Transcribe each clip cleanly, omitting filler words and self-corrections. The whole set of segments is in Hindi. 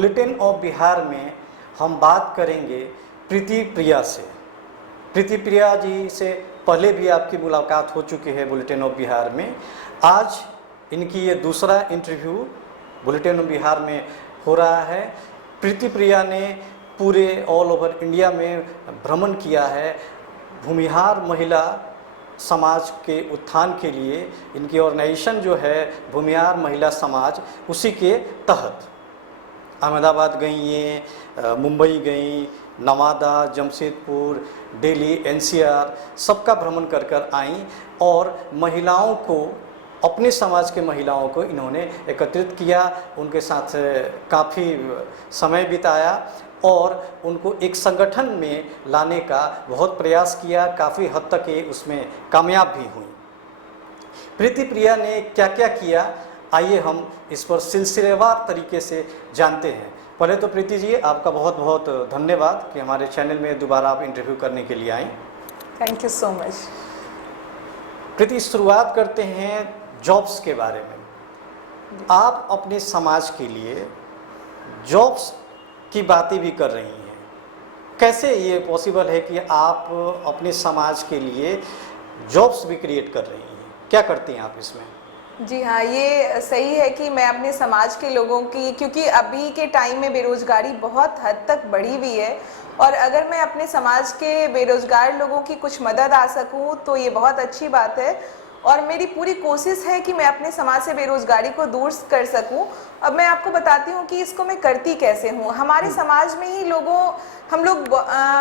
बुलेटिन ऑफ बिहार में हम बात करेंगे प्रीति प्रिया से। प्रीति प्रिया जी से पहले भी आपकी मुलाकात हो चुकी है बुलेटिन ऑफ बिहार में। आज इनकी ये दूसरा इंटरव्यू बुलेटिन ऑफ बिहार में हो रहा है। प्रीति प्रिया ने पूरे ऑल ओवर इंडिया में भ्रमण किया है भूमिहार महिला समाज के उत्थान के लिए। इनकी ऑर्गेनाइजेशन जो है भूमिहार महिला समाज, उसी के तहत अहमदाबाद गई हैं, मुंबई गई, नवादा, जमशेदपुर, दिल्ली, एनसीआर सबका भ्रमण कर कर आई और महिलाओं को, अपने समाज के महिलाओं को इन्होंने एकत्रित किया, उनके साथ काफ़ी समय बिताया और उनको एक संगठन में लाने का बहुत प्रयास किया। काफ़ी हद तक ये उसमें कामयाब भी हुई। प्रीति प्रिया ने क्या क्या किया, आइए हम इस पर सिलसिलेवार तरीके से जानते हैं। पहले तो प्रीति जी आपका बहुत बहुत धन्यवाद कि हमारे चैनल में दोबारा आप इंटरव्यू करने के लिए आए। Thank you so much. Preeti, शुरुआत करते हैं जॉब्स के बारे में। आप अपने समाज के लिए जॉब्स की बातें भी कर रही हैं। कैसे ये पॉसिबल है कि आप अपने समाज के लिए जॉब्स भी क्रिएट कर रही हैं? क्या करती हैं आप इसमें? जी हाँ, ये सही है कि मैं अपने समाज के लोगों की, क्योंकि अभी के टाइम में बेरोज़गारी बहुत हद तक बढ़ी हुई है और अगर मैं अपने समाज के बेरोज़गार लोगों की कुछ मदद आ सकूं तो ये बहुत अच्छी बात है और मेरी पूरी कोशिश है कि मैं अपने समाज से बेरोज़गारी को दूर कर सकूं। अब मैं आपको बताती हूँ कि इसको मैं करती कैसे हूँ। हमारे समाज में ही हम लोग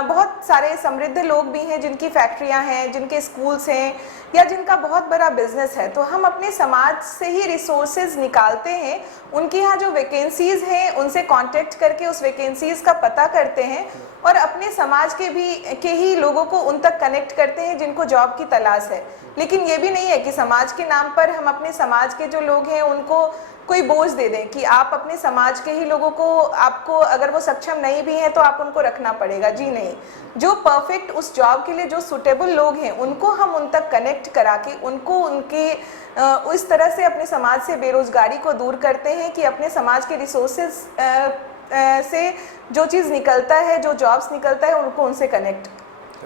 बहुत सारे समृद्ध लोग भी हैं जिनकी फैक्ट्रियाँ हैं, जिनके स्कूल्स हैं या जिनका बहुत बड़ा बिजनेस है। तो हम अपने समाज से ही रिसोर्सेज निकालते हैं, उनके यहाँ जो वैकेंसीज़ हैं उनसे कांटेक्ट करके उस वैकेंसीज़ का पता करते हैं और अपने समाज के ही लोगों को उन तक कनेक्ट करते हैं जिनको जॉब की तलाश है। लेकिन ये भी नहीं है कि समाज के नाम पर हम अपने समाज के जो लोग हैं उनको कोई बोझ दे दें कि आप अपने समाज के ही लोगों को, आपको अगर वो सक्षम नहीं भी हैं तो आप उनको रखना पड़ेगा। जी नहीं, जो परफेक्ट उस जॉब के लिए जो सुटेबल लोग हैं उनको हम उन तक कनेक्ट करा के उनको उनके उस तरह से अपने समाज से बेरोजगारी को दूर करते हैं कि अपने समाज के रिसोर्सेज से जो चीज़ निकलता है, जो जॉब्स निकलता है, उनको उनसे कनेक्ट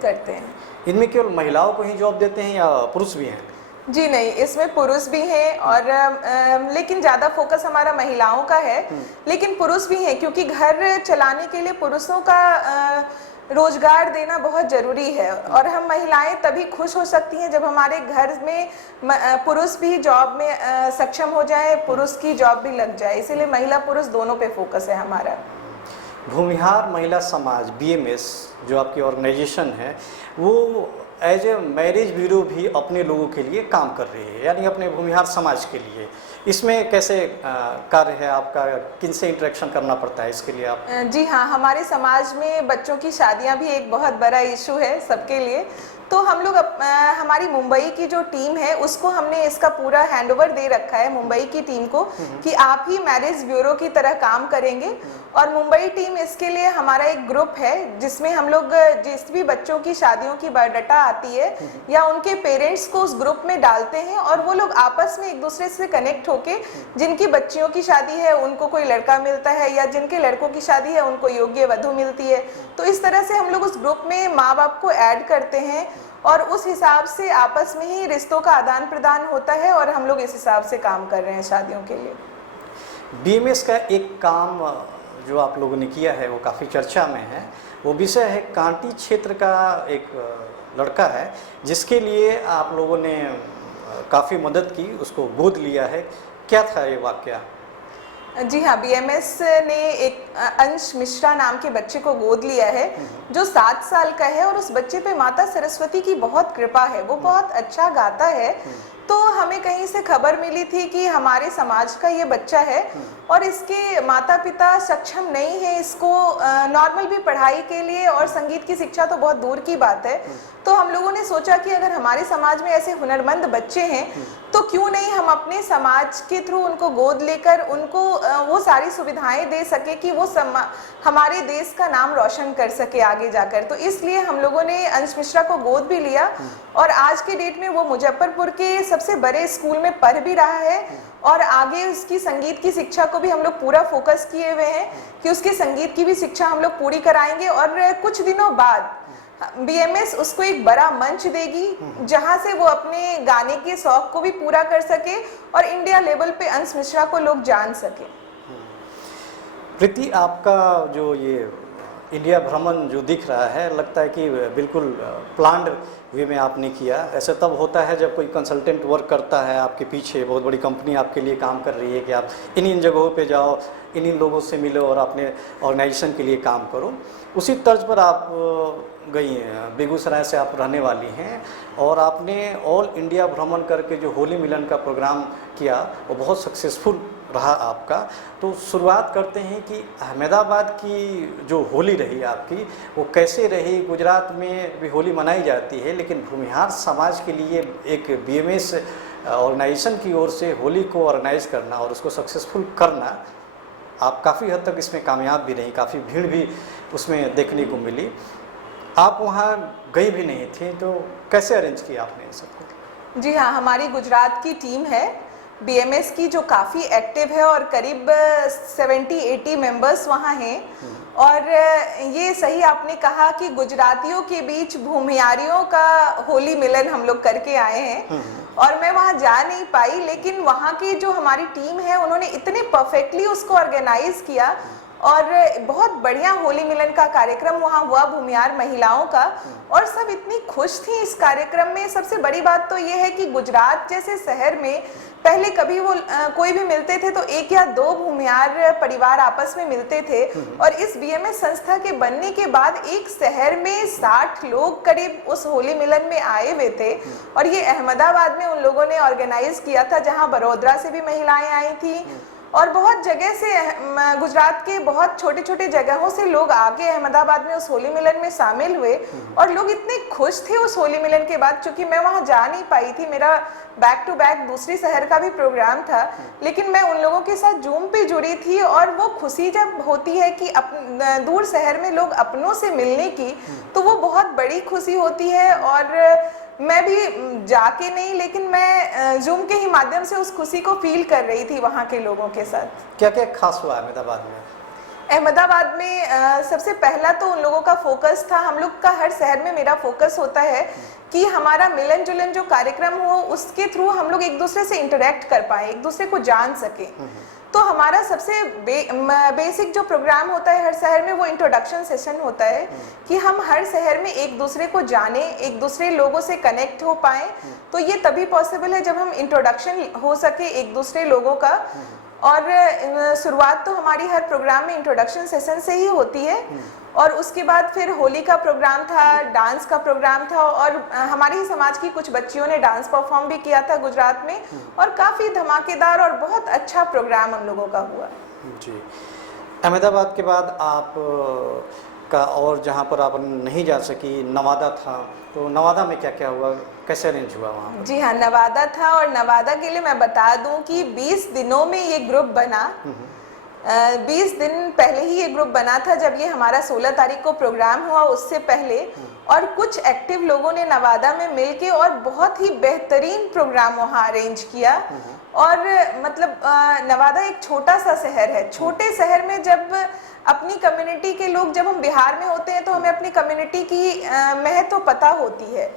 करते हैं। इनमें केवल महिलाओं को ही जॉब देते हैं या पुरुष भी हैं? जी नहीं, इसमें पुरुष भी हैं और लेकिन ज़्यादा फोकस हमारा महिलाओं का है, लेकिन पुरुष भी हैं क्योंकि घर चलाने के लिए पुरुषों का रोजगार देना बहुत ज़रूरी है और हम महिलाएं तभी खुश हो सकती हैं जब हमारे घर में पुरुष भी जॉब में सक्षम हो जाए, पुरुष की जॉब भी लग जाए। इसीलिए महिला पुरुष दोनों पे फोकस है हमारा। भूमिहार महिला समाज BMS जो आपकी ऑर्गेनाइजेशन है वो एज ए मैरिज ब्यूरो भी अपने लोगों के लिए काम कर रही है, यानी अपने भूमिहार समाज के लिए। इसमें कैसे कार्य है आपका, किनसे इंटरेक्शन करना पड़ता है इसके लिए आप? जी हाँ, हमारे समाज में बच्चों की शादियां भी एक बहुत बड़ा इशू है सबके लिए। तो हम लोग हमारी मुंबई की जो टीम है उसको हमने इसका पूरा हैंडओवर दे रखा है मुंबई की टीम को कि आप ही मैरिज ब्यूरो की तरह काम करेंगे और मुंबई टीम इसके लिए हमारा एक ग्रुप है जिसमें हम लोग जिस भी बच्चों की शादियों की बायोडाटा आती है या उनके पेरेंट्स को उस ग्रुप में डालते हैं और वो लोग आपस में एक दूसरे से कनेक्ट होके, जिनकी बच्चियों की शादी है उनको कोई लड़का मिलता है या जिनके लड़कों की शादी है उनको योग्य वधू मिलती है। तो इस तरह से हम लोग उस ग्रुप में माँ बाप को ऐड करते हैं और उस हिसाब से आपस में ही रिश्तों का आदान प्रदान होता है और हम लोग इस हिसाब से काम कर रहे हैं शादियों के लिए। BMS का एक काम जो आप लोगों ने किया है वो काफ़ी चर्चा में है। वो विषय है कांटी क्षेत्र का एक लड़का है जिसके लिए आप लोगों ने काफ़ी मदद की, उसको गोद लिया है। क्या था ये वाकया? जी हाँ, BMS ने एक अंश मिश्रा नाम के बच्चे को गोद लिया है जो 7 साल का है और उस बच्चे पे माता सरस्वती की बहुत कृपा है। वो बहुत अच्छा गाता है। तो हमें कहीं से खबर मिली थी कि हमारे समाज का ये बच्चा है और इसके माता पिता सक्षम नहीं है इसको नॉर्मल भी पढ़ाई के लिए, और संगीत की शिक्षा तो बहुत दूर की बात है। तो हम लोगों ने सोचा कि अगर हमारे समाज में ऐसे हुनरमंद बच्चे हैं तो क्यों नहीं हम अपने समाज के थ्रू उनको गोद लेकर उनको वो सारी सुविधाएं दे सके कि वो हमारे देश का नाम रोशन कर सके आगे जाकर। तो इसलिए हम लोगों ने अंश मिश्रा को गोद भी लिया और आज के डेट में वो मुजफ्फरपुर के सबसे बड़े स्कूल में पढ़ भी रहा है और आगे उसकी संगीत की शिक्षा को भी हम लोग पूरा फोकस किए हुए हैं कि उसके संगीत की भी शिक्षा हम लोग पूरी कराएंगे। और कुछ दिनों बाद बीएमएस उसको एक बड़ा मंच देगी जहां से वो अपने गाने के शौक को भी पूरा कर सके और इंडिया लेवल पे अंश मिश्रा को लोग जान सके। प्रीति, आपका जो ये इंडिया भ्रमण जो दिख रहा है, लगता है कि बिल्कुल प्लान्ड वे में आपने किया। ऐसा तब होता है जब कोई कंसल्टेंट वर्क करता है आपके पीछे, बहुत बड़ी कंपनी आपके लिए काम कर रही है कि आप इन जगहों पे जाओ, इन लोगों से मिलो और अपने ऑर्गेनाइजेशन के लिए काम करो। उसी तर्ज पर आप गई हैं, बेगूसराय से आप रहने वाली हैं और आपने ऑल इंडिया भ्रमण करके जो होली मिलन का प्रोग्राम किया वो बहुत सक्सेसफुल रहा आपका। तो शुरुआत करते हैं कि अहमदाबाद की जो होली रही आपकी, वो कैसे रही? गुजरात में भी होली मनाई जाती है, लेकिन भूमिहार समाज के लिए एक बीएमएस ऑर्गेनाइजेशन की ओर से होली को ऑर्गेनाइज करना और उसको सक्सेसफुल करना, आप काफ़ी हद तक इसमें कामयाब भी रही, काफ़ी भीड़ भी उसमें देखने को मिली। आप वहाँ गई भी नहीं थी, तो कैसे अरेंज किया आपने इन सबको? जी हाँ, हमारी गुजरात की टीम है बीएमएस की जो काफ़ी एक्टिव है और करीब 70-80 मेंबर्स वहाँ हैं। और ये सही आपने कहा कि गुजरातियों के बीच भूमियारियों का होली मिलन हम लोग करके आए हैं और मैं वहाँ जा नहीं पाई, लेकिन वहाँ की जो हमारी टीम है उन्होंने इतने परफेक्टली उसको ऑर्गेनाइज किया और बहुत बढ़िया होली मिलन का कार्यक्रम वहाँ हुआ भूमियार महिलाओं का, और सब इतनी खुश थी इस कार्यक्रम में। सबसे बड़ी बात तो ये है कि गुजरात जैसे शहर में पहले कभी वो कोई भी मिलते थे तो 1 या 2 भूमियार परिवार आपस में मिलते थे, और इस बीएमएस संस्था के बनने के बाद एक शहर में 60 लोग करीब उस होली मिलन में आए हुए थे। और ये अहमदाबाद में उन लोगों ने ऑर्गेनाइज किया था, जहाँ बड़ौदा से भी महिलाएं आई थी और बहुत जगह से, गुजरात के बहुत छोटे छोटे जगहों से लोग आके अहमदाबाद में उस होली मिलन में शामिल हुए और लोग इतने खुश थे उस होली मिलन के बाद। चूंकि मैं वहाँ जा नहीं पाई थी, मेरा बैक टू बैक दूसरी शहर का भी प्रोग्राम था, लेकिन मैं उन लोगों के साथ जूम पे जुड़ी थी। और वो खुशी जब होती है कि दूर शहर में लोग अपनों से मिलने की, तो वो बहुत बड़ी खुशी होती है। और मैं भी जाके नहीं, लेकिन मैं जूम के ही माध्यम से उस खुशी को फील कर रही थी वहाँ के लोगों के साथ। क्या क्या खास हुआ अहमदाबाद में? अहमदाबाद में सबसे पहला तो उन लोगों का फोकस था, हम लोग का हर शहर में मेरा फोकस होता है कि हमारा मिलन जुलन जो कार्यक्रम हो उसके थ्रू हम लोग एक दूसरे से इंटरेक्ट कर पाए, एक दूसरे को जान सके। तो हमारा सबसे बेसिक जो प्रोग्राम होता है हर शहर में, वो इंट्रोडक्शन सेशन होता है कि हम हर शहर में एक दूसरे को जाने, एक दूसरे लोगों से कनेक्ट हो पाए। तो ये तभी पॉसिबल है जब हम इंट्रोडक्शन हो सके एक दूसरे लोगों का। और शुरुआत तो हमारी हर प्रोग्राम में इंट्रोडक्शन सेशन से ही होती है, और उसके बाद फिर होली का प्रोग्राम था, डांस का प्रोग्राम था, और हमारे ही समाज की कुछ बच्चियों ने डांस परफॉर्म भी किया था गुजरात में, और काफ़ी धमाकेदार और बहुत अच्छा प्रोग्राम हम लोगों का हुआ। जी, अहमदाबाद के बाद आप का और जहाँ पर आप नहीं जा सकी, नवादा था, तो नवादा में क्या क्या हुआ, कैसे अरेंज हुआ वहाँ? जी हाँ, नवादा था, और नवादा के लिए मैं बता दूं कि 20 दिनों में ये ग्रुप बना। 20 दिन पहले ही ये ग्रुप बना था, जब ये हमारा 16 तारीख को प्रोग्राम हुआ उससे पहले। और कुछ एक्टिव लोगों ने नवादा में मिलके और बहुत ही बेहतरीन प्रोग्राम वहाँ अरेंज किया। और मतलब नवादा एक छोटा सा शहर है, छोटे शहर में जब अपनी कम्युनिटी के लोग, जब हम बिहार में होते हैं तो हमें अपनी कम्युनिटी की महत्व पता होती है,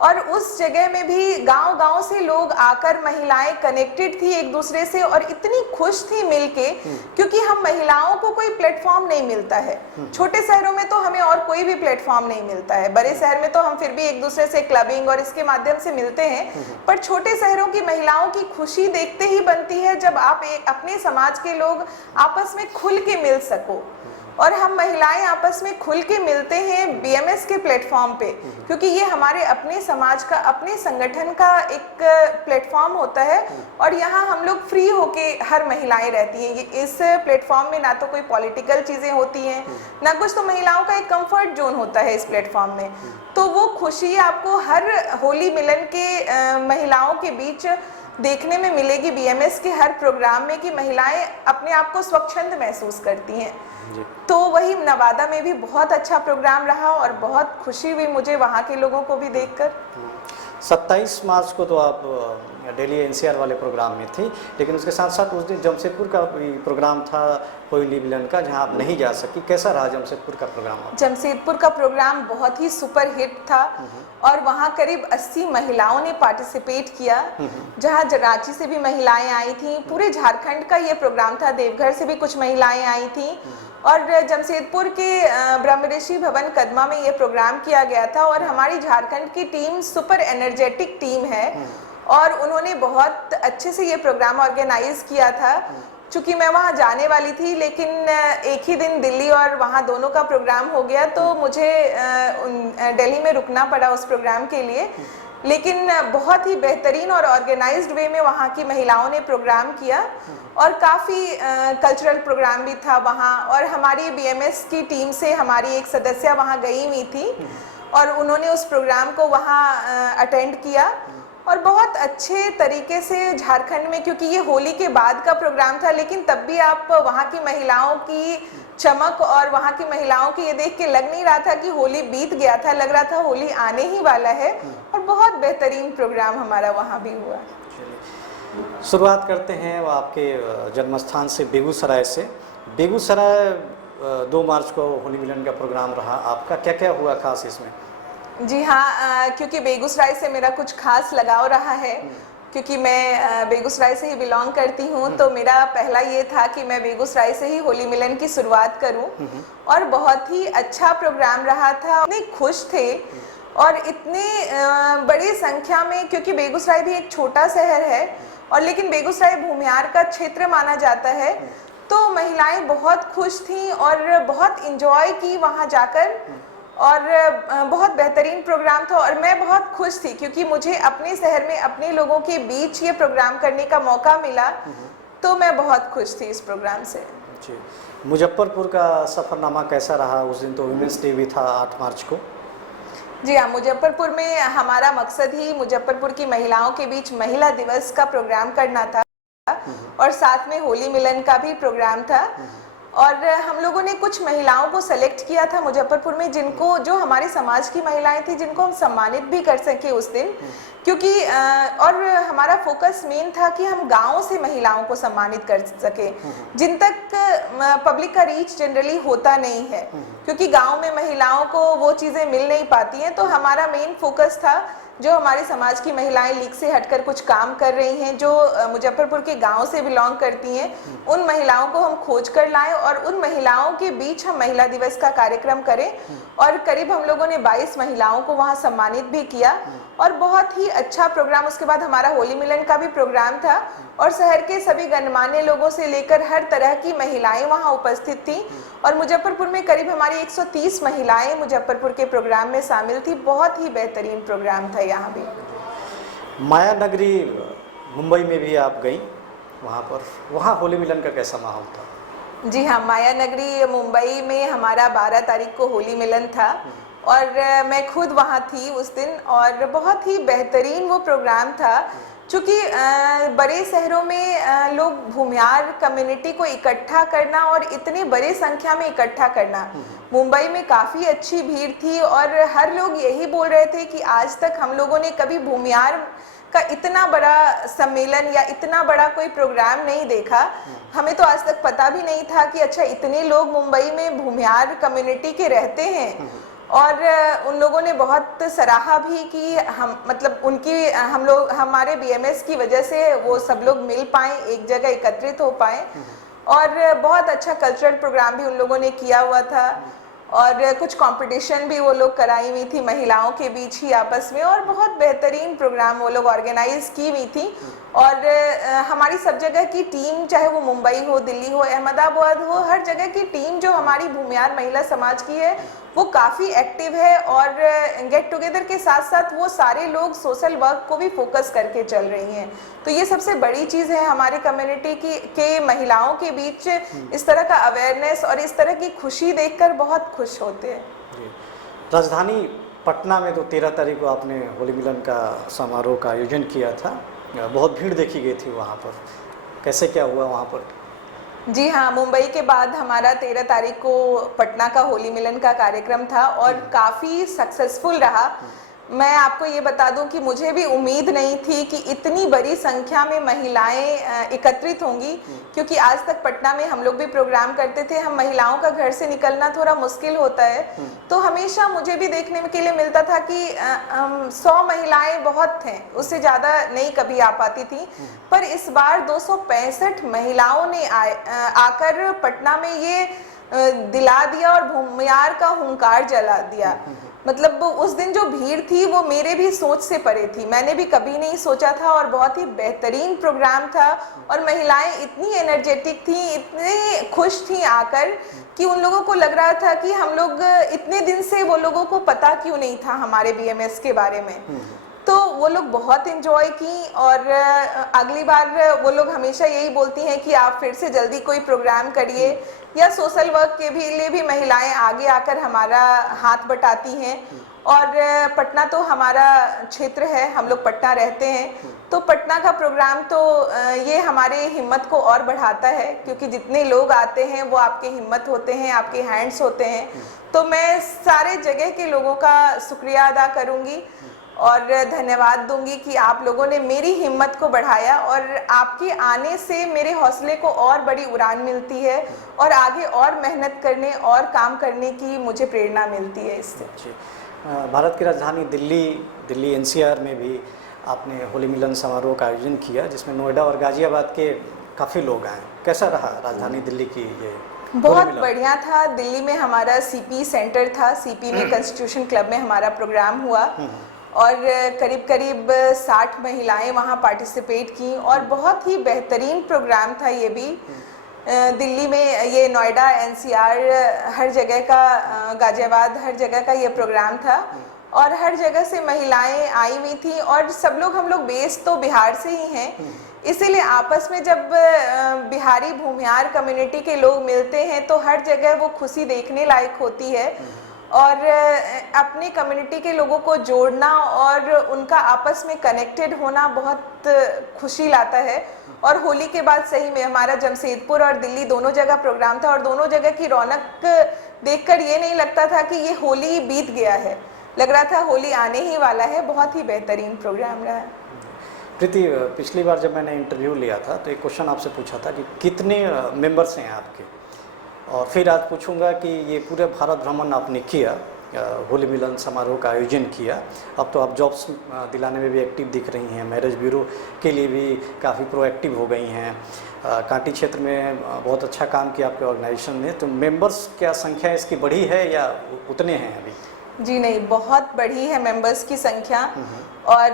और उस जगह में भी गांव-गांव से लोग आकर महिलाएं कनेक्टेड थी एक दूसरे से और इतनी खुश थी मिलके, क्योंकि हम महिलाओं को कोई प्लेटफॉर्म नहीं मिलता है। छोटे शहरों में तो हमें और कोई भी प्लेटफॉर्म नहीं मिलता है, बड़े शहर में तो हम फिर भी एक दूसरे से क्लबिंग और इसके माध्यम से मिलते हैं, पर छोटे शहरों की महिलाओं की खुशी देखते ही बनती है जब आप अपने समाज के लोग आपस में खुल के मिल सको। और हम महिलाएं आपस में खुल के मिलते हैं बीएमएस के प्लेटफॉर्म पे, क्योंकि ये हमारे अपने समाज का, अपने संगठन का एक प्लेटफॉर्म होता है, और यहाँ हम लोग फ्री होके हर महिलाएं रहती हैं। इस प्लेटफॉर्म में ना तो कोई पॉलिटिकल चीज़ें होती हैं, ना कुछ, तो महिलाओं का एक कंफर्ट जोन होता है इस प्लेटफॉर्म में। तो वो खुशी आपको हर होली मिलन के महिलाओं के बीच देखने में मिलेगी बीएमएस के हर प्रोग्राम में, कि महिलाएं अपने आप को स्वच्छंद महसूस करती हैं। तो वही नवादा में भी बहुत अच्छा प्रोग्राम रहा और बहुत खुशी हुई मुझे वहाँ के लोगों को भी देखकर। 27 मार्च को तो आप दिल्ली एनसीआर वाले प्रोग्राम में थी, लेकिन उसके साथ साथ उस दिन जमशेदपुर का भी प्रोग्राम था होली मिलन का, जहां आप नहीं जा सकी। कैसा रहा जमशेदपुर का प्रोग्राम? जमशेदपुर का प्रोग्राम बहुत ही सुपर हिट था और वहाँ करीब 80 महिलाओं ने पार्टिसिपेट किया, जहाँ रांची से भी महिलाएं आई थी, पूरे झारखंड का ये प्रोग्राम था, देवघर से भी कुछ महिलाएं आई थी और जमशेदपुर के ब्रह्मऋषि भवन कदमा में ये प्रोग्राम किया गया था। और हमारी झारखंड की टीम सुपर एनर्जेटिक टीम है और उन्होंने बहुत अच्छे से ये प्रोग्राम ऑर्गेनाइज किया था। चूँकि मैं वहाँ जाने वाली थी, लेकिन एक ही दिन दिल्ली और वहाँ दोनों का प्रोग्राम हो गया, तो मुझे दिल्ली में रुकना पड़ा उस प्रोग्राम के लिए। लेकिन बहुत ही बेहतरीन और ऑर्गेनाइज्ड वे में वहाँ की महिलाओं ने प्रोग्राम किया और काफ़ी कल्चरल प्रोग्राम भी था वहाँ। और हमारी बीएमएस की टीम से हमारी एक सदस्य वहाँ गई हुई थी और उन्होंने उस प्रोग्राम को वहाँ अटेंड किया और बहुत अच्छे तरीके से झारखंड में, क्योंकि ये होली के बाद का प्रोग्राम था, लेकिन तब भी आप वहाँ की महिलाओं की चमक और वहाँ की महिलाओं की ये देख के लग नहीं रहा था कि होली बीत गया था, लग रहा था होली आने ही वाला है। और बहुत बेहतरीन प्रोग्राम हमारा वहाँ भी हुआ। शुरुआत करते हैं वो आपके जन्म स्थान से, बेगूसराय से। बेगूसराय 2 मार्च को होली मिलन का प्रोग्राम रहा आपका, क्या क्या हुआ खास इसमें? जी हाँ, क्योंकि बेगूसराय से मेरा कुछ खास लगाव रहा है, क्योंकि मैं बेगूसराय से ही बिलोंग करती हूँ, तो मेरा पहला ये था कि मैं बेगूसराय से ही होली मिलन की शुरुआत करूँ। और बहुत ही अच्छा प्रोग्राम रहा था, इतने खुश थे और इतने बड़ी संख्या में, क्योंकि बेगूसराय भी एक छोटा शहर है और लेकिन बेगूसराय भूमियार का क्षेत्र माना जाता है, तो महिलाएं बहुत खुश थीं और बहुत इंजॉय की वहाँ जाकर और बहुत बेहतरीन प्रोग्राम था। और मैं बहुत खुश थी क्योंकि मुझे अपने शहर में अपने लोगों के बीच ये प्रोग्राम करने का मौका मिला, तो मैं बहुत खुश थी इस प्रोग्राम से। जी, मुजफ्फरपुर का सफ़रनामा कैसा रहा? उस दिन तो वुमेंस डे भी था 8 मार्च को। जी हाँ, मुजफ्फरपुर में हमारा मकसद ही मुजफ्फरपुर की महिलाओं के बीच महिला दिवस का प्रोग्राम करना था और साथ में होली मिलन का भी प्रोग्राम था। और हम लोगों ने कुछ महिलाओं को सेलेक्ट किया था मुजफ्फरपुर में, जिनको, जो हमारे समाज की महिलाएं थी, जिनको हम सम्मानित भी कर सके उस दिन, क्योंकि और हमारा फोकस मेन था कि हम गाँव से महिलाओं को सम्मानित कर सके, जिन तक पब्लिक का रीच जनरली होता नहीं है, क्योंकि गाँव में महिलाओं को वो चीज़ें मिल नहीं पाती हैं। तो हमारा मेन फोकस था जो हमारे समाज की महिलाएं लीग से हटकर कुछ काम कर रही हैं, जो मुजफ्फरपुर के गांव से बिलोंग करती हैं, उन महिलाओं को हम खोज कर लाएं और उन महिलाओं के बीच हम महिला दिवस का कार्यक्रम करें। और करीब हम लोगों ने 22 महिलाओं को वहां सम्मानित भी किया और बहुत ही अच्छा प्रोग्राम। उसके बाद हमारा होली मिलन का भी प्रोग्राम था और शहर के सभी गणमान्य लोगों से लेकर हर तरह की महिलाएं वहां उपस्थित थी और मुजफ्फरपुर में करीब हमारी 130 महिलाएं मुजफ्फरपुर के प्रोग्राम में शामिल थी। बहुत ही बेहतरीन प्रोग्राम था। यहाँ भी माया नगरी मुंबई में भी आप गई, वहाँ होली मिलन का कैसा माहौल था? जी हाँ, माया नगरी मुंबई में हमारा 12 तारीख को होली मिलन था और मैं खुद वहाँ थी उस दिन और बहुत ही बेहतरीन वो प्रोग्राम था। चूँकि बड़े शहरों में लोग भूमियार कम्युनिटी को इकट्ठा करना और इतनी बड़ी संख्या में इकट्ठा करना, मुंबई में काफ़ी अच्छी भीड़ थी और हर लोग यही बोल रहे थे कि आज तक हम लोगों ने कभी भूमियार का इतना बड़ा सम्मेलन या इतना बड़ा कोई प्रोग्राम नहीं देखा। हमें तो आज तक पता भी नहीं था कि अच्छा इतने लोग मुंबई में भूमियार कम्युनिटी के रहते हैं। और उन लोगों ने बहुत सराहा भी कि हम, मतलब उनकी, हम लोग, हमारे बीएमएस की वजह से वो सब लोग मिल पाए, एक जगह एकत्रित हो पाए और बहुत अच्छा कल्चरल प्रोग्राम भी उन लोगों ने किया हुआ था और कुछ कंपटीशन भी वो लोग कराई हुई थी महिलाओं के बीच ही आपस में और बहुत बेहतरीन प्रोग्राम वो लोग ऑर्गेनाइज की हुई थी। और हमारी सब जगह की टीम, चाहे वो मुंबई हो, दिल्ली हो, अहमदाबाद हो, हर जगह की टीम जो हमारी भूमियार महिला समाज की है वो काफ़ी एक्टिव है और गेट टुगेदर के साथ साथ वो सारे लोग सोशल वर्क को भी फोकस करके चल रही हैं। तो ये सबसे बड़ी चीज़ है हमारे कम्युनिटी की के महिलाओं के बीच इस तरह का अवेयरनेस और इस तरह की खुशी देखकर बहुत खुश होते हैं। राजधानी पटना में तो 13 तारीख को आपने होली मिलन का समारोह का आयोजन किया था, बहुत भीड़ देखी गई थी वहाँ पर, कैसे क्या हुआ वहाँ पर? जी हाँ, मुंबई के बाद हमारा 13 तारीख को पटना का होली मिलन का कार्यक्रम था और काफ़ी सक्सेसफुल रहा। मैं आपको ये बता दूं कि मुझे भी उम्मीद नहीं थी कि इतनी बड़ी संख्या में महिलाएं एकत्रित होंगी, क्योंकि आज तक पटना में हम लोग भी प्रोग्राम करते थे, हम महिलाओं का घर से निकलना थोड़ा मुश्किल होता है, तो हमेशा मुझे भी देखने के लिए मिलता था कि 100 महिलाएं बहुत थे, उससे ज़्यादा नहीं कभी आ पाती थी। पर इस बार 265 महिलाओं ने आकर पटना में ये दिला दिया और भूमियार का हुंकार जला दिया। मतलब उस दिन जो भीड़ थी वो मेरे भी सोच से परे थी, मैंने भी कभी नहीं सोचा था, और बहुत ही बेहतरीन प्रोग्राम था। और महिलाएं इतनी एनर्जेटिक थी, इतनी खुश थी आकर, कि उन लोगों को लग रहा था कि हम लोग इतने दिन से, वो लोगों को पता क्यों नहीं था हमारे बीएमएस के बारे में। तो वो लोग बहुत एंजॉय की, और अगली बार वो लोग हमेशा यही बोलती हैं कि आप फिर से जल्दी कोई प्रोग्राम करिए, या सोशल वर्क के लिए भी महिलाएं आगे आकर हमारा हाथ बटाती हैं। और पटना तो हमारा क्षेत्र है, हम लोग पटना रहते हैं, तो पटना का प्रोग्राम तो ये हमारे हिम्मत को और बढ़ाता है, क्योंकि जितने लोग आते हैं वो आपके हिम्मत होते हैं, आपके हैंड्स होते हैं। तो मैं सारे जगह के लोगों का शुक्रिया अदा करूँगी और धन्यवाद दूंगी कि आप लोगों ने मेरी हिम्मत को बढ़ाया, और आपके आने से मेरे हौसले को और बड़ी उड़ान मिलती है, और आगे और मेहनत करने और काम करने की मुझे प्रेरणा मिलती है इससे। भारत की राजधानी दिल्ली एनसीआर में भी आपने होली मिलन समारोह का आयोजन किया, जिसमें नोएडा और गाजियाबाद के काफ़ी लोग आए। कैसा रहा राजधानी दिल्ली की ये? बहुत बढ़िया था। दिल्ली में हमारा सीपी सेंटर था, सीपी में कॉन्स्टिट्यूशन क्लब में हमारा प्रोग्राम हुआ, और करीब करीब 60 महिलाएं वहां पार्टिसिपेट की, और बहुत ही बेहतरीन प्रोग्राम था ये भी। दिल्ली में ये नोएडा, एनसीआर, हर जगह का, गाजियाबाद, हर जगह का ये प्रोग्राम था, और हर जगह से महिलाएं आई हुई थी, और सब लोग, हम लोग बेस तो बिहार से ही हैं, इसीलिए आपस में जब बिहारी भूमियार कम्युनिटी के लोग मिलते हैं तो हर जगह वो खुशी देखने लायक होती है। और अपनी कम्युनिटी के लोगों को जोड़ना और उनका आपस में कनेक्टेड होना बहुत खुशी लाता है। और होली के बाद सही में हमारा जमशेदपुर और दिल्ली दोनों जगह प्रोग्राम था, और दोनों जगह की रौनक देखकर ये नहीं लगता था कि ये होली बीत गया है, लग रहा था होली आने ही वाला है। बहुत ही बेहतरीन प्रोग्राम रहा। प्रीति, पिछली बार जब मैंने इंटरव्यू लिया था तो एक क्वेश्चन आपसे पूछा था कि कितने मेंबर्स हैं आपके, और फिर आज पूछूंगा कि ये पूरे भारत भ्रमण आपने किया, होली मिलन समारोह का आयोजन किया, अब तो आप जॉब्स दिलाने में भी एक्टिव दिख रही हैं, मैरिज ब्यूरो के लिए भी काफ़ी प्रोएक्टिव हो गई हैं, कांटी क्षेत्र में बहुत अच्छा काम किया आपके ऑर्गेनाइजेशन ने। तो मेंबर्स क्या संख्या इसकी बढ़ी है या उतने हैं अभी? जी नहीं, बहुत बढ़ी है मेंबर्स की संख्या, और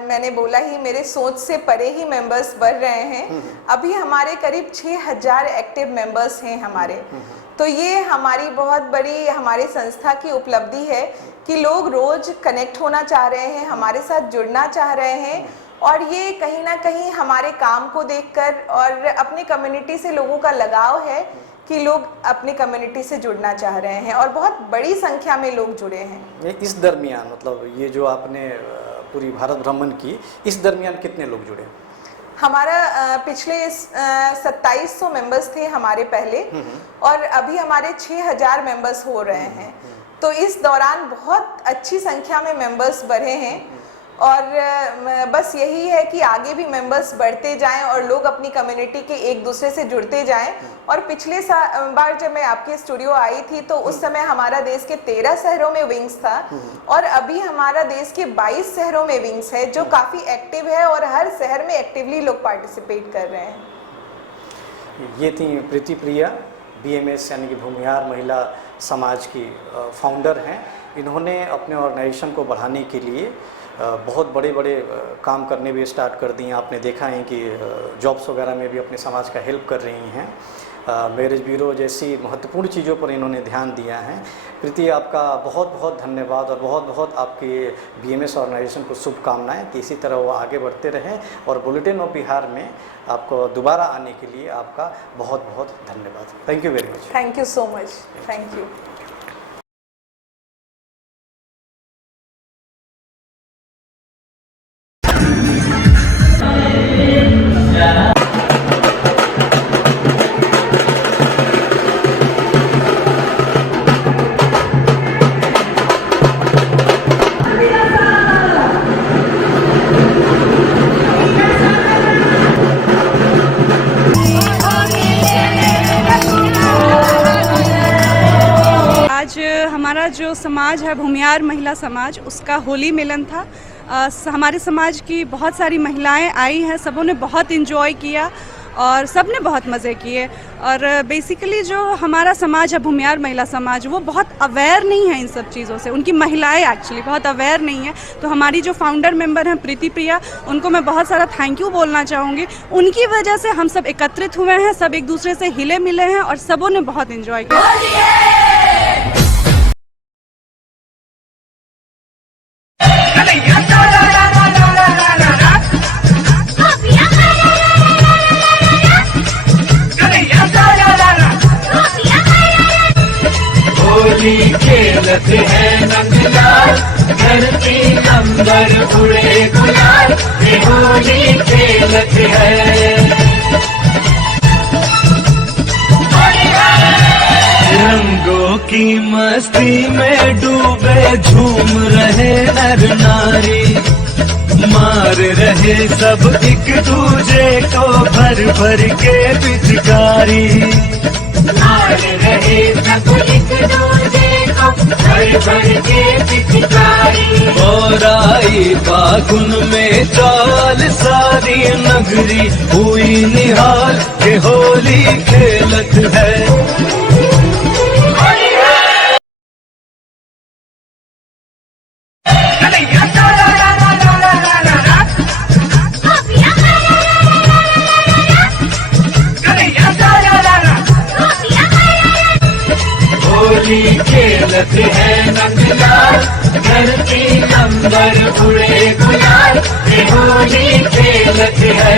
मैंने बोला ही, मेरे सोच से परे ही मेंबर्स बढ़ रहे हैं। अभी हमारे करीब 6000 एक्टिव मेंबर्स हैं हमारे। तो ये हमारी बहुत बड़ी, हमारी संस्था की उपलब्धि है कि लोग रोज कनेक्ट होना चाह रहे हैं, हमारे साथ जुड़ना चाह रहे हैं, और ये कहीं ना कहीं हमारे काम को देखकर, और अपनी कम्युनिटी से लोगों का लगाव है कि लोग अपनी कम्युनिटी से जुड़ना चाह रहे हैं, और बहुत बड़ी संख्या में लोग जुड़े हैं। इस दरमियान, मतलब ये जो आपने पूरी भारत भ्रमण की, इस दरमियान कितने लोग जुड़े? हमारा पिछले 2700 मेंबर्स थे हमारे पहले, और अभी हमारे 6000 मेंबर्स हो रहे हैं। तो इस दौरान बहुत अच्छी संख्या में मेंबर्स बढ़े हैं, और बस यही है कि आगे भी मेंबर्स बढ़ते जाएं और लोग अपनी कम्युनिटी के एक दूसरे से जुड़ते जाएं। और पिछले बार जब मैं आपके स्टूडियो आई थी तो उस समय हमारा देश के 13 शहरों में विंग्स था, और अभी हमारा देश के 22 शहरों में विंग्स है, जो काफ़ी एक्टिव है, और हर शहर में एक्टिवली लोग पार्टिसिपेट कर रहे हैं। ये थी प्रीति प्रिया, बीएमएस यानी कि भूमिहार महिला समाज की फाउंडर हैं। इन्होंने अपने ऑर्गेनाइजेशन को बढ़ाने के लिए बहुत बड़े बड़े काम करने भी स्टार्ट कर दिए। आपने देखा है कि जॉब्स वगैरह में भी अपने समाज का हेल्प कर रही हैं, मैरिज ब्यूरो जैसी महत्वपूर्ण चीज़ों पर इन्होंने ध्यान दिया है। प्रीति, आपका बहुत बहुत धन्यवाद, और बहुत बहुत आपके बीएमएस ऑर्गेनाइजेशन को शुभकामनाएं कि इसी तरह वो आगे बढ़ते रहें, और बुलेटिन ऑफ बिहार में आपको दोबारा आने के लिए आपका बहुत बहुत धन्यवाद। Thank you very much. Thank you so much. Thank यू।皆さん जो समाज है भूमियार महिला समाज, उसका होली मिलन था। हमारे समाज की बहुत सारी महिलाएं आई हैं, सबों ने बहुत इन्जॉय किया और सब ने बहुत मज़े किए। और बेसिकली जो हमारा समाज है भूमियार महिला समाज, वो बहुत अवेयर नहीं है इन सब चीज़ों से। उनकी महिलाएं एक्चुअली बहुत अवेयर नहीं है। तो हमारी जो फाउंडर मेंबर हैं प्रीति प्रिया, उनको मैं बहुत सारा थैंक यू बोलना चाहूँगी। उनकी वजह से हम सब एकत्रित हुए हैं, सब एक दूसरे से हिले मिले हैं और सबों ने बहुत इन्जॉय किया। होली खेलत है नंदलाल, धरती अंबर उड़े गुलाल, ये होली खेलत है। रंगों की मस्ती में डूबे झूम रहे नर नारी, मार रहे सब एक दूजे को भर भर के पिचकारी, मार रहे सब एक दूजे को भर भर के पिचकारी। और आई फागुन में चाल सारी नगरी हुई निहाल, के होली खेलत है। होली खेलत है नंदलाल, धरती अंबर उड़े गुलाल, ये होली खेलत है।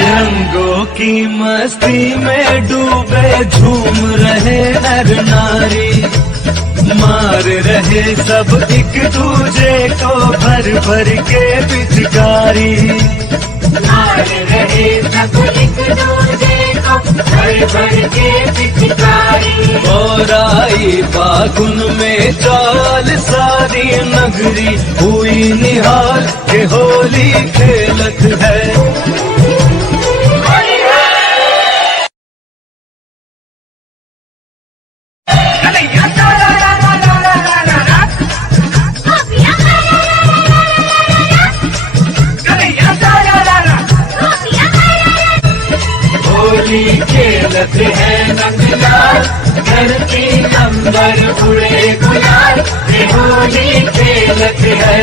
रंगों की मस्ती में डूबे झूम रहे नर नारी, मार रहे सब एक दूजे को भर भर के पिचकारी, मार रहे सब एक दूजे को भर भर के पिचकारी। और आई फागुन में चाल सारी नगरी हुई निहाल, के होली खेलत है। होली खेलत है नंदलाल, धरती अंबर उड़े गुलाल, ये होली खेलत है।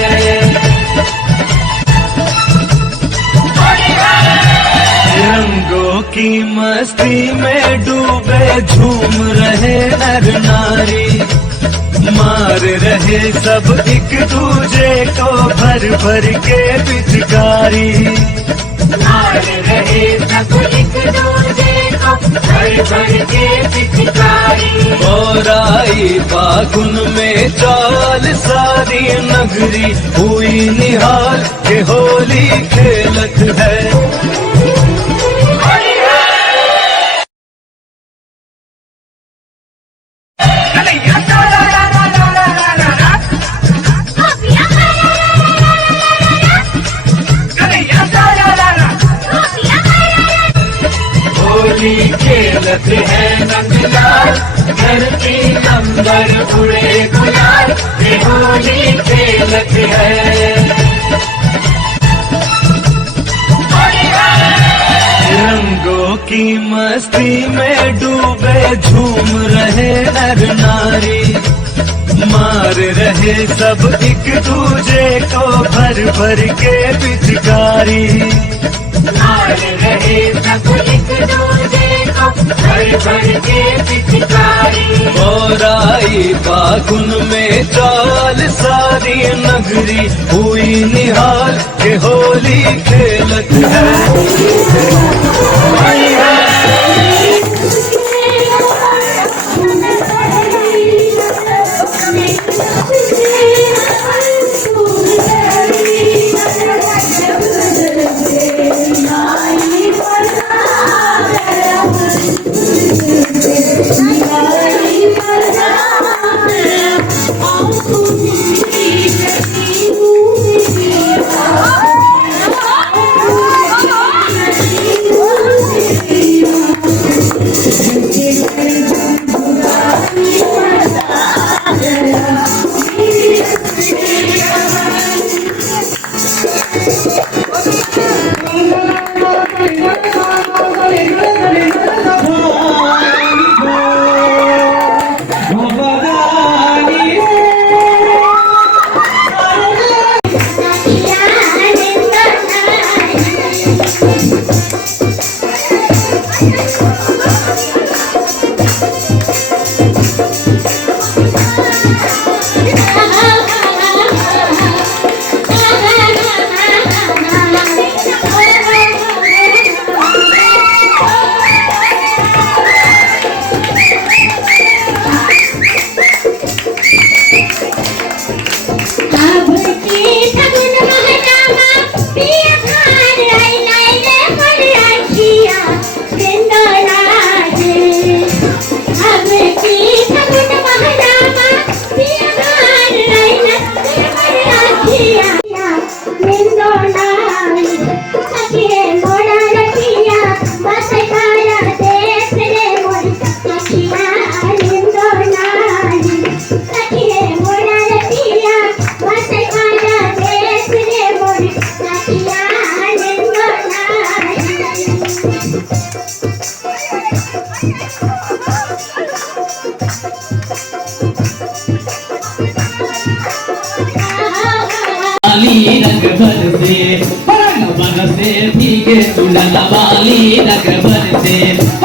रंगों की मस्ती में डूबे झूम रहे नर नारी, मार रहे सब एक दूजे को भर भर के पिचकारी, मार रहे सब एक दूजे को भर भर के पिचकारी। और आई फागुन में चाल सारी नगरी हुई निहाल, के होली खेलत है। होली खेलत है नंदलाल, धरती अंबर उड़े गुलाल, ये होली खेलत है। रंगों की मस्ती में डूबे झूम रहे नर नारी, मार रहे सब एक दूजे को भर भर के पिचकारी, मार रहे सब एक दूजे को भर भर के पिचकारी। और आई फागुन में चाल सारी नगरी हुई निहाल, के होली खेलत है। वाली रंग बरसे, रंग बरसे भीगे चुनर वाली रंग बरसे,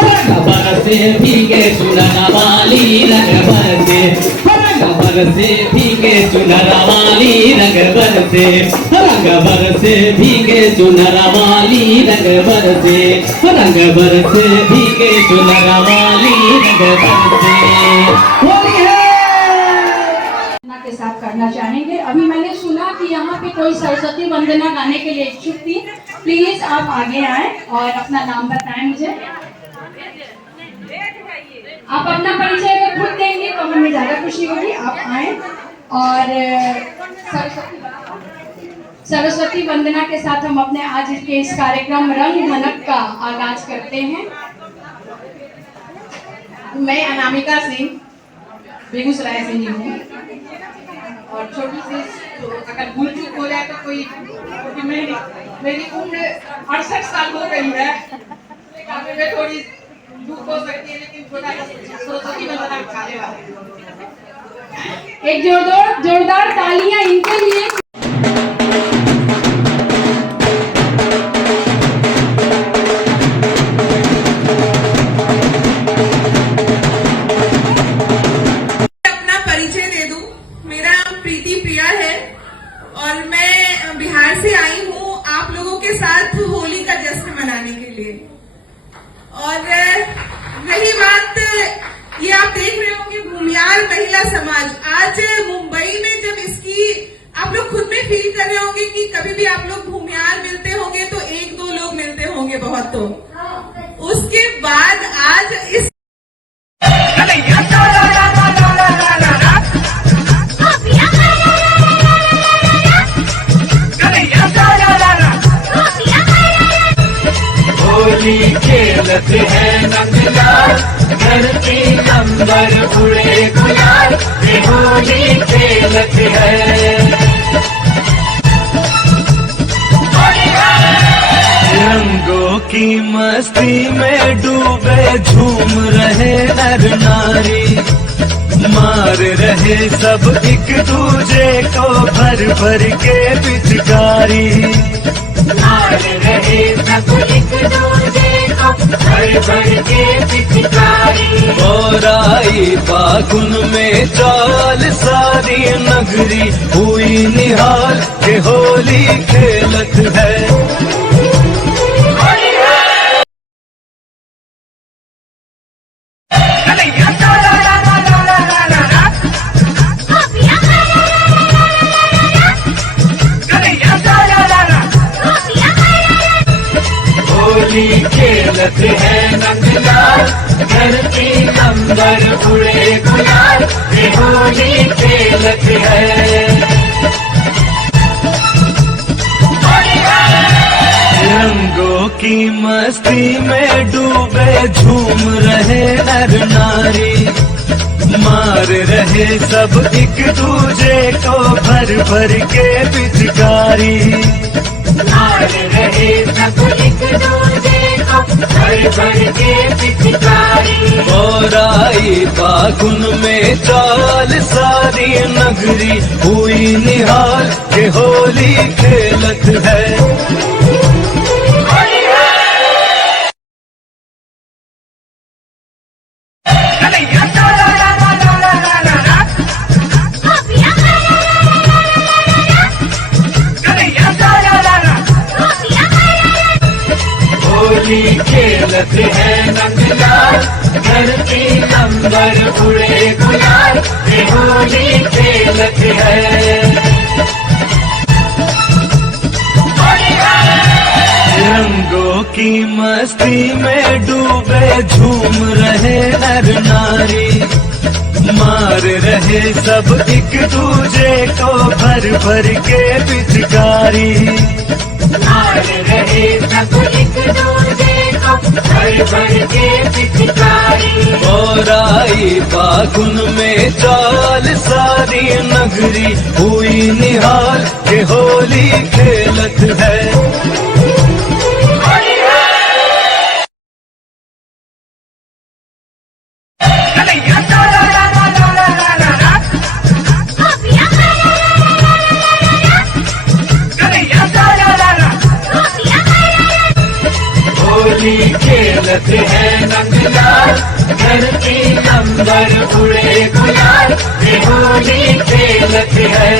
रंग बरसे भीगे चुनर वाली रंग बरसे, रंग बरसे भीगे चुनर वाली रंग बरसे, रंग बरसे भीगे चुनर वाली रंग बरसे, रंग बरसे भीगे चुनर वाली रंग बरसे। होली है के साथ करना चाहेंगे। अभी मैंने सुना कि यहाँ पे कोई सरस्वती वंदना गाने के लिए इच्छुक थी। प्लीज आप आगे आए और अपना नाम बताएं मुझे। आप अपना परिचय अगर खुद देंगे तो हमें ज्यादा खुशी होगी। आप आए और सरस्वती वंदना के साथ हम अपने आज के इस कार्यक्रम रंग मनक का आगाज करते हैं। मैं अनामिका सिंह बेगूसराय से ही हूँ और छोटी सी तो अगर भूल चूक हो जाए तो कोई, क्योंकि मेरी उम्र 68 साल हो गई है, काफी में थोड़ी दुख हो सकती है, लेकिन थोड़ा सरस्वती वंदना गाने वाले एक जोरदार तालियां इनके लिए। और मैं बिहार से आई हूँ आप लोगों के साथ होली का जश्न मनाने के लिए। और रही बात, ये आप देख रहे होंगे भूमियार महिला समाज, आज मुंबई में जब इसकी आप लोग खुद में फील कर रहे होंगे कि कभी भी आप लोग भूमियार मिलते होंगे तो एक दो लोग मिलते होंगे बहुत, तो उसके बाद आज इस होली खेलत है नंदलाल, धरती अंबर उड़े गुलाल, ये होली खेलत है। रंगों की मस्ती में डूबे झूम रहे नर नारी, मार रहे सब एक दूजे को भर भर के पिचकारी, मार रहे सब एक दूजे को भर भर के पिचकारी। और आई फागुन में चाल सारी नगरी हुई निहाल के होली खेलत है। होली खेलत है नंदलाल, धरती अंबर उड़े गुलाल, ये होली खेलत है। रंगों की मस्ती में डूबे झूम रहे नर नारी, मार रहे सब एक दूजे को भर भर के पिचकारी, मार रहे सब एक दूजे को भर भर के पिचकारी। और आई फागुन में चाल सारी नगरी हुई निहाल के होली खेलत है। होली खेलत है नंदलाल, धरती अंबर उड़े गुलाल, ये होली खेलत है। रंगों की मस्ती में डूबे झूम रहे नर नारी, मार रहे सब एक दूजे को भर भर के पिचकारी, मार रहे सब एक दूजे को भर भर के पिचकारी। और आई फागुन में चाल सारी नगरी हुई निहाल के होली खेलत है। होली खेलत है नंदलाल, धरती अंबर उड़े गुलाल, ये होली खेलत है।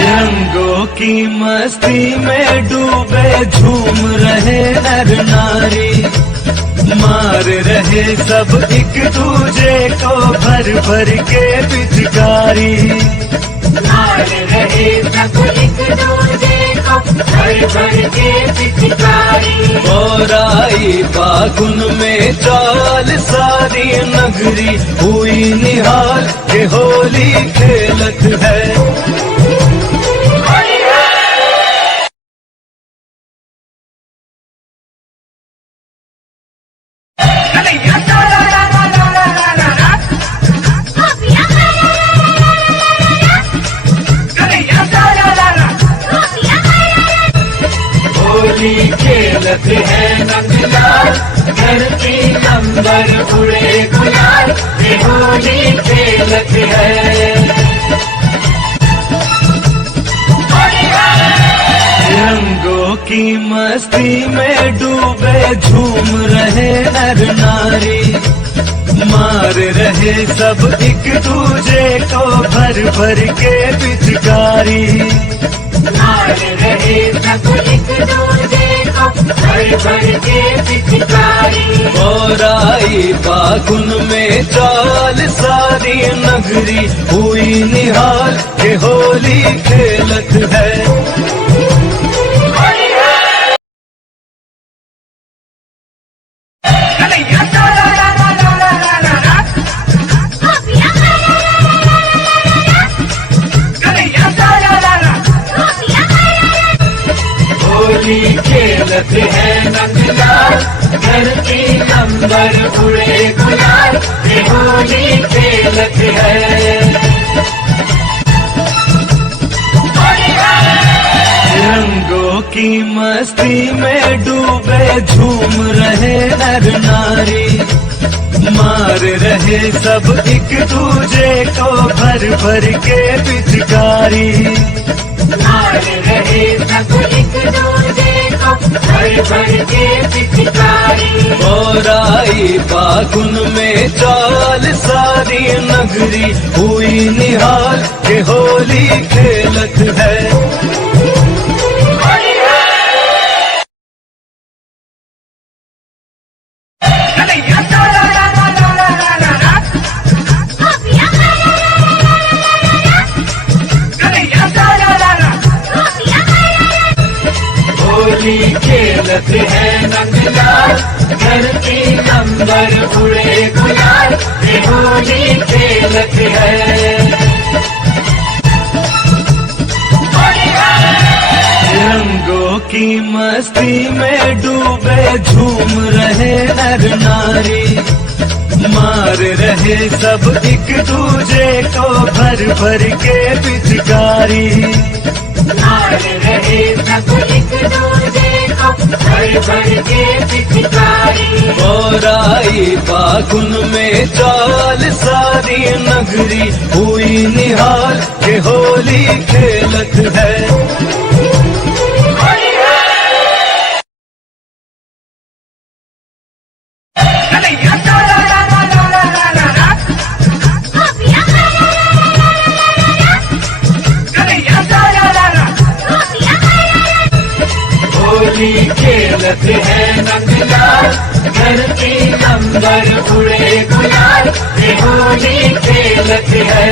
रंगों की मस्ती में डूबे झूम रहे नर नारी, मार रहे सब एक दूजे को भर भर के पिचकारी, मार रहे सब एक दूजे को भर भर के पिचकारी। और आई फागुन में चाल सारी नगरी हुई निहाल, के होली खेलत है। होली खेलत है नंदलाल, धरती अंबर उड़े गुलाल, ये होली खेलत है। रंगों की मस्ती में डूबे झूम रहे नर नारी, मार रहे सब एक दूजे को भर भर के पिचकारी, मार रहे सब एक दूजे को भर भर के पिचकारी। और आई फागुन में चाल सारी नगरी हुई निहाल, के होली खेलत है। होली खेलत है नंदलाल, धरती अंबर उड़े गुलाल, ये होली खेलत है। रंगों की मस्ती में डूबे झूम रहे नर नारी, मार रहे सब एक दूजे को भर भर के पिचकारी, मार रहे सब एक दूजे को भर भर के पिचकारी। और आई फागुन में चाल सारी नगरी हुई निहाल, के होली खेलत है। होली खेलत है नंदलाल, धरती अंबर उड़े गुलाल, ये होली खेलत है। रंगों की मस्ती में डूबे झूम रहे नर नारी, मार रहे सब एक दूजे को भर भर के पिचकारी, मार रहे सब एक दूजे को भर भर के पिचकारी। और आई फागुन में चाल सारी नगरी हुई निहाल, के होली खेलत है। होली खेलत है नंदलाल, धरती अंबर उड़े गुलाल, ये होली खेलत है।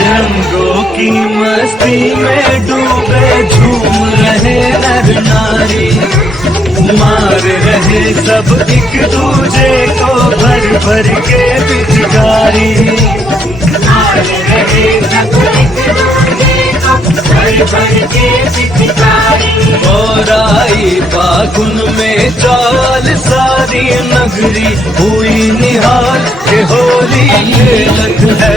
रंगों की मस्ती में डूबे झूम रहे नर नारी, मार रहे सब एक दूजे को भर भर के पिचकारी, मार रहे सब एक दूजे को भर भर के पिचकारी। और आई फागुन में चाल सारी नगरी हुई निहाल, के होली खेलत है।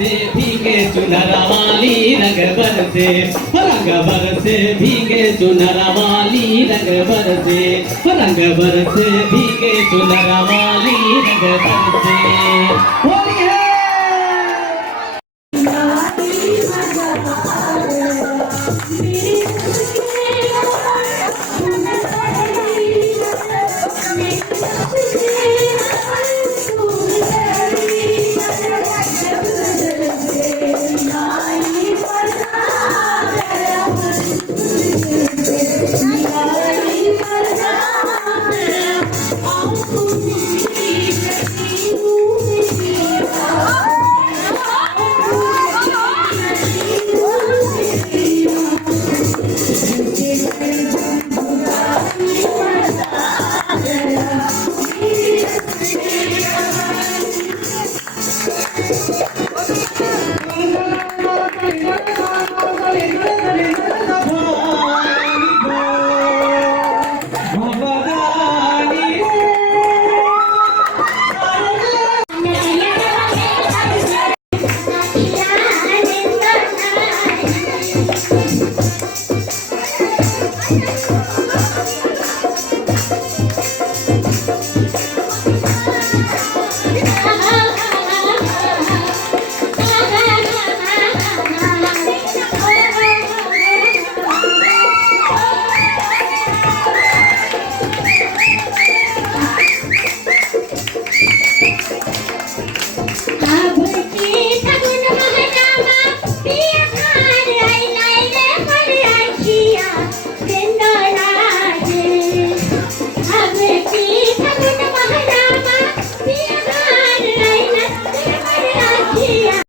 बरसे भीगे चुनर वाली रंग बरसे, रंग बरसे भीगे चुनर वाली रंग बरसे, रंग बरसे भीगे चुनर वाली रंग बरसे। होली है। मेरे